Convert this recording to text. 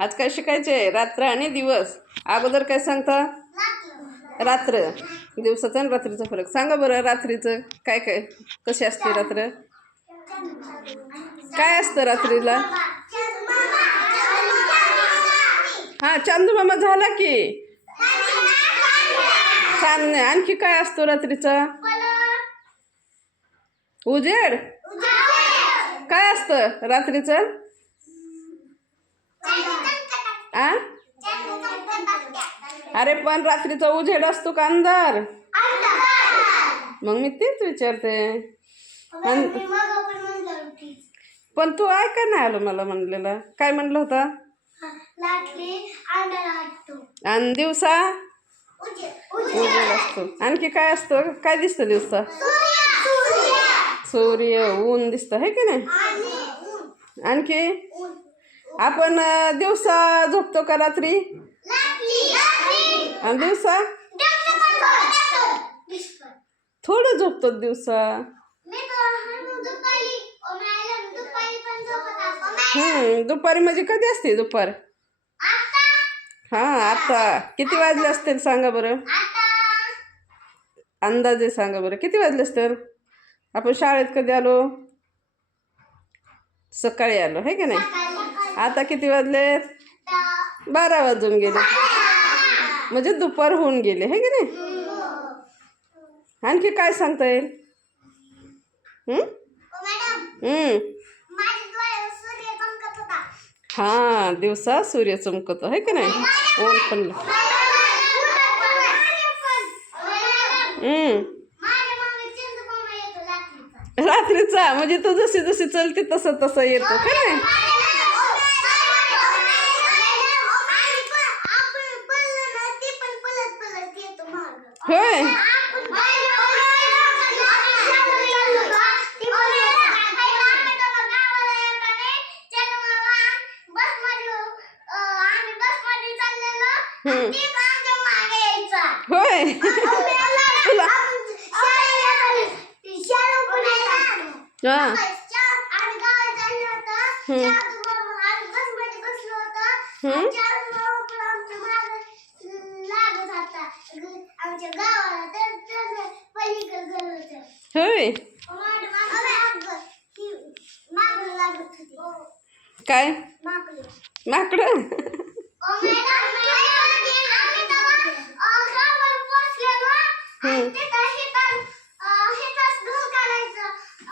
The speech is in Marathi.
आज काय शिकायचे? रात्र आणि दिवस. अगोदर काय सांगता? रात्र. दिवसाचा आणि रात्रीचा फरक सांगा बरं. रात्रीचं काय काय कशी असते रात्र? काय असतं रात्रीला? हा, चांदूमामा झाला की. चांद. आणखी काय असतो रात्रीचा? उजेड. काय असतं रात्रीचं? आ? अरे पण रात्रीचा उजेड असतो का अंधार? मग मी तेच विचारते. पण तू ऐका नाही आलं मला म्हणलेलं. काय म्हणलं होता? आणि दिवसा उजेड असतो. आणखी काय असतं? काय दिसतं दिवसा? सूर्य, ऊन दिसतं, है की नाही? आणखी आपण दिवसा झोपतो का रात्री? आणि दिवसा थोडं झोपतो दिवसा. दुपारी म्हणजे कधी असते दुपार? हा, आता किती वाजले असतील सांगा बरं. अंदाजे सांगा बरं किती वाजले असतील. आपण शाळेत कधी आलो? सकाळी आलो, है की नाही? आता किती वाजलेत? 12 वाजून गेले. म्हणजे दुपार होऊन गेले, है की नाही? आणखी काय सांगता येईल? हा, दिवसा सूर्य चमकतो, है की नाही? ऊन पण. रात्रीचा म्हणजे तू जशी जशी चलते तसं तसं येतो, का नाही? होय. होय. तुला होय. काय माकडं?